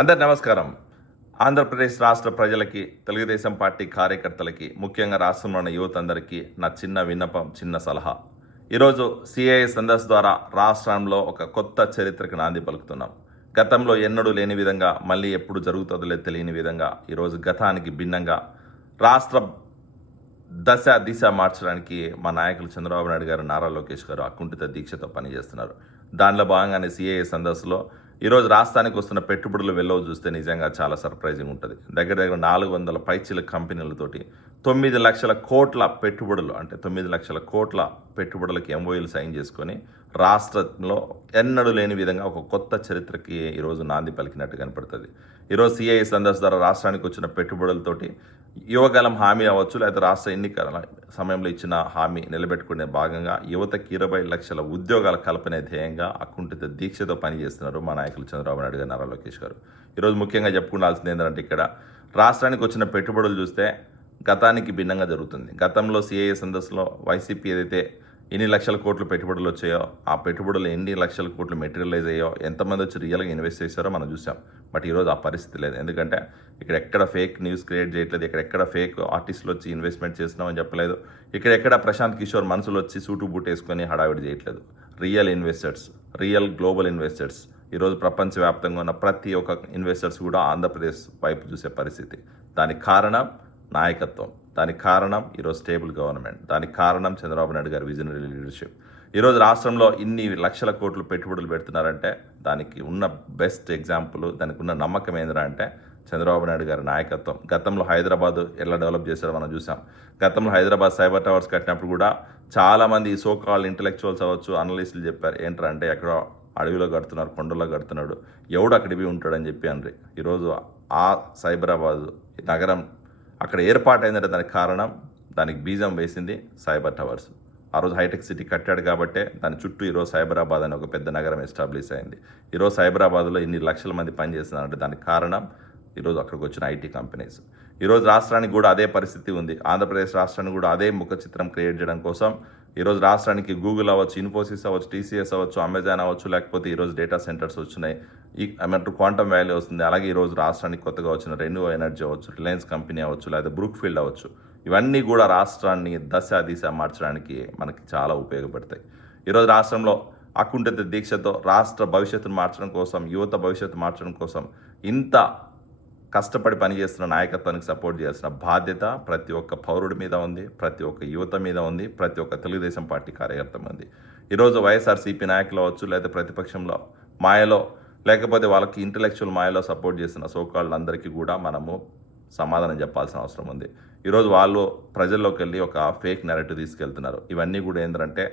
అందరి నమస్కారం. ఆంధ్రప్రదేశ్ రాష్ట్ర ప్రజలకి, తెలుగుదేశం పార్టీ కార్యకర్తలకి, ముఖ్యంగా రాష్ట్రంలో ఉన్న యువత అందరికీ నా చిన్న విన్నపం, చిన్న సలహా. ఈరోజు సిఐఏ సందర్శ ద్వారా రాష్ట్రంలో ఒక కొత్త చరిత్రకు నాంది పలుకుతున్నాం. గతంలో ఎన్నడూ లేని విధంగా, మళ్ళీ ఎప్పుడు జరుగుతుందో తెలియని విధంగా ఈరోజు గతానికి భిన్నంగా రాష్ట్ర దిశ మార్చడానికి మా నాయకులు చంద్రబాబు నాయుడు గారు, నారా లోకేష్ గారు అకుంఠిత దీక్షతో పనిచేస్తున్నారు. దానిలో భాగంగానే సిఐఏ సందర్శలో ఈరోజు రాష్ట్రానికి వస్తున్న పెట్టుబడులు వెళ్ళవు చూస్తే నిజంగా చాలా సర్ప్రైజింగ్ ఉంటుంది. దగ్గర 400 పైచిల కంపెనీలతోటి 9 లక్షల కోట్ల పెట్టుబడులు, అంటే 9 లక్షల కోట్ల పెట్టుబడులకి ఎంఓయూలు సైన్ చేసుకొని రాష్ట్రంలో ఎన్నడూ లేని విధంగా ఒక కొత్త చరిత్రకి ఈరోజు నాంది పలికినట్టు కనపడుతుంది. ఈరోజు సిఐఏ సందర్శ ద్వారా రాష్ట్రానికి వచ్చిన పెట్టుబడులతోటి యువగలం హామీ అవ్వచ్చు, లేదా రాష్ట్ర ఎన్నికల సమయంలో ఇచ్చిన హామీ నిలబెట్టుకునే భాగంగా యువతకి 20 లక్షల ఉద్యోగాల కల్పనే ధ్యేయంగా అకుంఠిత దీక్షతో పనిచేస్తున్నారు మా నాయకులు చంద్రబాబు నాయుడు గారు, నారా లోకేష్ గారు. ఈరోజు ముఖ్యంగా చెప్పుకోవాల్సింది ఏంటంటే, ఇక్కడ రాష్ట్రానికి వచ్చిన పెట్టుబడులు చూస్తే గతానికి భిన్నంగా జరుగుతుంది. గతంలో సిఐఏ సందర్శలో వైసీపీ ఏదైతే ఎన్ని లక్షల కోట్లు పెట్టుబడులు వచ్చాయో, ఆ పెట్టుబడులు ఎన్ని లక్షల కోట్లు మెటీరియలైజ్ అయ్యో, ఎంతమంది వచ్చి రియల్గా ఇన్వెస్ట్ చేశారో మనం చూసాం. బట్ ఈరోజు ఆ పరిస్థితి లేదు. ఎందుకంటే ఇక్కడ ఎక్కడ ఫేక్ న్యూస్ క్రియేట్ చేయట్లేదు, ఎక్కడెక్కడ ఫేక్ ఆర్టిస్టులు వచ్చి ఇన్వెస్ట్మెంట్ చేస్తున్నామని చెప్పలేదు, ఇక్కడెక్కడ ప్రశాంత్ కిషోర్ మనుషులు వచ్చి సూటు బూట్ వేసుకొని హడావిడి చేయట్లేదు. Real investors, real global investors, ఈరోజు ప్రపంచవ్యాప్తంగా ఉన్న ప్రతి ఒక్క ఇన్వెస్టర్స్ కూడా ఆంధ్రప్రదేశ్ వైపు చూసే పరిస్థితి. దానికి కారణం నాయకత్వం, దానికి కారణం ఈరోజు స్టేబుల్ గవర్నమెంట్, దానికి కారణం చంద్రబాబు నాయుడు గారి విజనరీ లీడర్షిప్. ఈరోజు రాష్ట్రంలో ఇన్ని లక్షల కోట్లు పెట్టుబడులు పెడుతున్నారంటే దానికి ఉన్న బెస్ట్ ఎగ్జాంపుల్, దానికి ఉన్న నమ్మకం ఏంటంటే చంద్రబాబు నాయుడు గారి నాయకత్వం. గతంలో హైదరాబాద్ ఎలా డెవలప్ చేశారో మనం చూసాం. గతంలో హైదరాబాద్ సైబర్ టవర్స్ కట్టినప్పుడు కూడా చాలామంది సోకాల్ ఇంటలెక్చువల్స్ అవ్వచ్చు, అనలిస్టులు చెప్పారు ఏంటంటే ఎక్కడో అడవిలో కడుతున్నారు, కొండల్లో కడుతున్నాడు, ఎవడు అక్కడికి ఉంటాడని చెప్పి అనరి. ఈరోజు ఆ సైబరాబాద్ నగరం అక్కడ ఏర్పాటైందంటే దానికి కారణం, దానికి బీజం వేసింది సైబర్ టవర్స్. ఆ రోజు హైటెక్ సిటీ కట్టాడు కాబట్టే దాని చుట్టూ ఈరోజు సైబరాబాద్ అనే ఒక పెద్ద నగరం ఎస్టాబ్లిష్ అయింది. ఈరోజు సైబరాబాద్లో ఇన్ని లక్షల మంది పనిచేస్తున్నారంటే దానికి కారణం ఈరోజు అక్కడికి వచ్చిన ఐటీ కంపెనీస్. ఈరోజు రాష్ట్రానికి కూడా అదే పరిస్థితి ఉంది. ఆంధ్రప్రదేశ్ రాష్ట్రానికి కూడా అదే ముఖ చిత్రం క్రియేట్ చేయడం కోసం ఈరోజు రాష్ట్రానికి గూగుల్ అవ్వచ్చు, ఇన్ఫోసిస్ అవ్వచ్చు, టీసీఎస్ అవ్వచ్చు, అమెజాన్ అవ్వచ్చు, లేకపోతే ఈరోజు డేటా సెంటర్స్ వచ్చినాయి, క్వాంటమ్ వ్యాలీ వస్తుంది. అలాగే ఈరోజు రాష్ట్రానికి కొత్తగా వచ్చిన రెన్యూ ఎనర్జీ అవ్వచ్చు, రిలయన్స్ కంపెనీ అవ్వచ్చు, లేదా బ్రూక్ ఫీల్డ్ అవ్వచ్చు, ఇవన్నీ కూడా రాష్ట్రాన్ని దిశ మార్చడానికి మనకి చాలా ఉపయోగపడతాయి. ఈరోజు రాష్ట్రంలో అకుంఠిత దీక్షతో రాష్ట్ర భవిష్యత్తును మార్చడం కోసం, యువత భవిష్యత్తు మార్చడం కోసం ఇంత కష్టపడి పనిచేస్తున్న నాయకత్వానికి సపోర్ట్ చేయాల్సిన బాధ్యత ప్రతి ఒక్క పౌరుడి మీద ఉంది, ప్రతి ఒక్క యువత మీద ఉంది, ప్రతి ఒక్క తెలుగుదేశం పార్టీ కార్యకర్త మీద ఉంది. ఈరోజు వైఎస్ఆర్సీపీ నాయకులు అవ్వచ్చు, లేదా ప్రతిపక్షంలో మాయలో, లేకపోతే వాళ్ళకి ఇంటలెక్చువల్ మాయలో సపోర్ట్ చేస్తున్న సోకాళ్ళందరికీ కూడా మనము సమాధానం చెప్పాల్సిన అవసరం ఉంది. ఈరోజు వాళ్ళు ప్రజల్లోకి వెళ్ళి ఒక ఫేక్ నెరేటివ్ తీసుకెళ్తున్నారు. ఇవన్నీ కూడా ఏంటంటే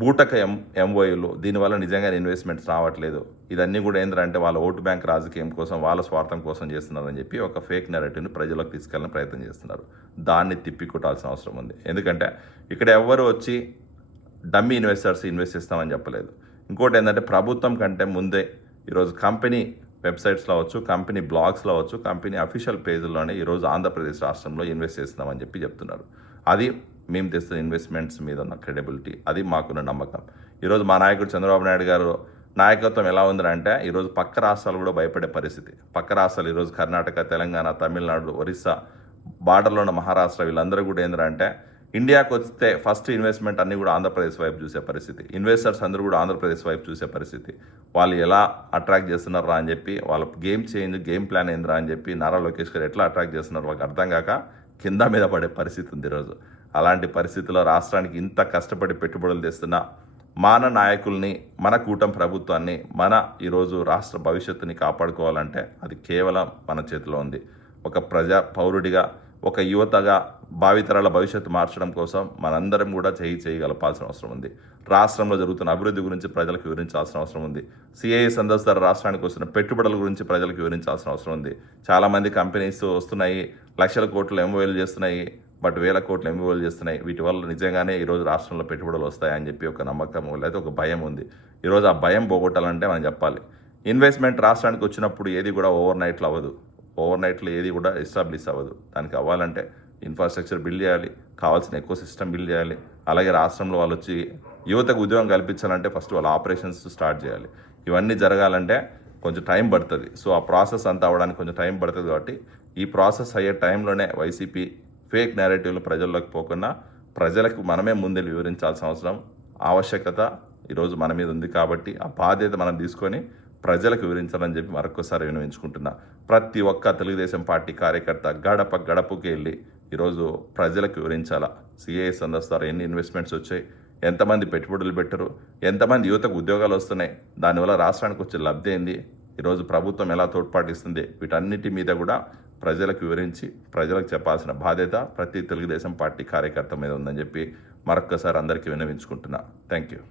బూటక ఎంఓయూలు, దీనివల్ల నిజంగా ఇన్వెస్ట్మెంట్స్ రావట్లేదు. ఇదన్నీ కూడా ఏంటంటే వాళ్ళ ఓటు బ్యాంక్ రాజకీయం కోసం, వాళ్ళ స్వార్థం కోసం చేస్తున్నారని చెప్పి ఒక ఫేక్ నెరేటివ్ని ప్రజలకు తీసుకెళ్ళని ప్రయత్నం చేస్తున్నారు. దాన్ని తిప్పికొట్టాల్సిన అవసరం ఉంది. ఎందుకంటే ఇక్కడ ఎవరు వచ్చి డమ్మీ ఇన్వెస్టర్స్ ఇన్వెస్ట్ చేస్తామని చెప్పలేదు. ఇంకోటి ఏంటంటే ప్రభుత్వం కంటే ముందే ఈరోజు కంపెనీ వెబ్సైట్స్లో అవ్వచ్చు, కంపెనీ బ్లాగ్స్లో అవ్వచ్చు, కంపెనీ అఫీషియల్ పేజీల్లోనే ఈరోజు ఆంధ్రప్రదేశ్ రాష్ట్రంలో ఇన్వెస్ట్ చేస్తున్నామని చెప్పి చెప్తున్నారు. అది మేము తెస్తున్న ఇన్వెస్ట్మెంట్స్ మీద ఉన్న క్రెడిబిలిటీ, అది మాకున్న నమ్మకం. ఈరోజు మా నాయకుడు చంద్రబాబు నాయుడు గారు నాయకత్వం ఎలా ఉందంటే ఈరోజు పక్క రాష్ట్రాలు కూడా భయపడే పరిస్థితి. పక్క రాష్ట్రాలు ఈరోజు కర్ణాటక, తెలంగాణ, తమిళనాడు, ఒరిస్సా, బార్డర్లో ఉన్న మహారాష్ట్ర, వీళ్ళందరూ కూడా ఏంటంటే ఇండియాకు వస్తే ఫస్ట్ ఇన్వెస్ట్మెంట్ అన్నీ కూడా ఆంధ్రప్రదేశ్ వైపు చూసే పరిస్థితి. ఇన్వెస్టర్స్ అందరూ కూడా ఆంధ్రప్రదేశ్ వైపు చూసే పరిస్థితి. వాళ్ళు ఎలా అట్రాక్ట్ చేస్తున్నారా అని చెప్పి, వాళ్ళ గేమ్ ప్లాన్ ఏందిరా అని చెప్పి నారా లోకేష్ గారు ఎట్లా అట్రాక్ట్ చేస్తున్నారు వాళ్ళకి అర్థం కాక కింద మీద పడే పరిస్థితి ఉంది ఈరోజు. అలాంటి పరిస్థితుల్లో రాష్ట్రానికి ఇంత కష్టపడి పెట్టుబడులు తెస్తున్న మన నాయకుల్ని, మన కూటమి ప్రభుత్వాన్ని, మన ఈరోజు రాష్ట్ర భవిష్యత్తుని కాపాడుకోవాలంటే అది కేవలం మన చేతిలో ఉంది. ఒక పౌరుడిగా, ఒక యువతగా భావితరాల భవిష్యత్తు మార్చడం కోసం మనందరం కూడా చేయగలపాల్సిన అవసరం ఉంది. రాష్ట్రంలో జరుగుతున్న అభివృద్ధి గురించి ప్రజలకు వివరించాల్సిన అవసరం ఉంది. సిఐఏ సందర్శ ద్వారా రాష్ట్రానికి వస్తున్న పెట్టుబడుల గురించి ప్రజలకు వివరించాల్సిన అవసరం ఉంది. చాలామంది కంపెనీస్ వస్తున్నాయి, లక్షల కోట్లు ఎంఓయూలు చేస్తున్నాయి, బట్ వేల కోట్లు ఎంఓయూలు చేస్తున్నాయి. వీటి వల్ల నిజంగానే ఈరోజు రాష్ట్రంలో పెట్టుబడులు వస్తాయని చెప్పి ఒక నమ్మకం, లేదా ఒక భయం ఉంది. ఈరోజు ఆ భయం పోగొట్టాలంటే మనం చెప్పాలి, ఇన్వెస్ట్మెంట్ రాష్ట్రానికి వచ్చినప్పుడు ఏది కూడా ఓవర్ నైట్లో అవ్వదు. ఓవర్ నైట్లో ఏది కూడా ఎస్టాబ్లిష్ అవ్వదు. దానికి అవ్వాలంటే ఇన్ఫ్రాస్ట్రక్చర్ బిల్డ్ చేయాలి, కావాల్సిన ఎకో సిస్టమ్ బిల్డ్ చేయాలి. అలాగే రాష్ట్రంలో వాళ్ళు వచ్చి యువతకు ఉద్యోగం కల్పించాలంటే ఫస్ట్ వాళ్ళ ఆపరేషన్స్ స్టార్ట్ చేయాలి. ఇవన్నీ జరగాలంటే కొంచెం టైం పడుతుంది. సో ఆ ప్రాసెస్ అంతా అవ్వడానికి కొంచెం టైం పడుతుంది. కాబట్టి ఈ ప్రాసెస్ అయ్యే టైంలోనే వైసీపీ ఫేక్ నేరేటివ్లు ప్రజల్లోకి పోకుండా ప్రజలకు మనమే ముందు వివరించాల్సిన అవసరం ఆవశ్యకత ఈరోజు మన మీద ఉంది. కాబట్టి ఆ బాధ్యత మనం తీసుకొని ప్రజలకు వివరించాలని చెప్పి మరొకసారి వినవించుకుంటున్నా. ప్రతి ఒక్క తెలుగుదేశం పార్టీ కార్యకర్త గడప గడపకి వెళ్ళి ఈరోజు ప్రజలకు వివరించాలా. సిఐ సందర్శ ద్వారా ఎన్ని ఇన్వెస్ట్మెంట్స్ వచ్చాయి, ఎంతమంది పెట్టుబడులు పెట్టరు, ఎంతమంది యువతకు ఉద్యోగాలు వస్తున్నాయి, దానివల్ల రాష్ట్రానికి వచ్చే లబ్ధి ఏంది, ఈరోజు ప్రభుత్వం ఎలా తోడ్పాటిస్తుంది, వీటన్నిటి మీద కూడా ప్రజలకు వివరించి ప్రజలకు చెప్పాల్సిన బాధ్యత ప్రతి తెలుగుదేశం పార్టీ కార్యకర్త మీద ఉందని చెప్పి మరొక్కసారి అందరికీ విన్నవించుకుంటున్నా. Thank you.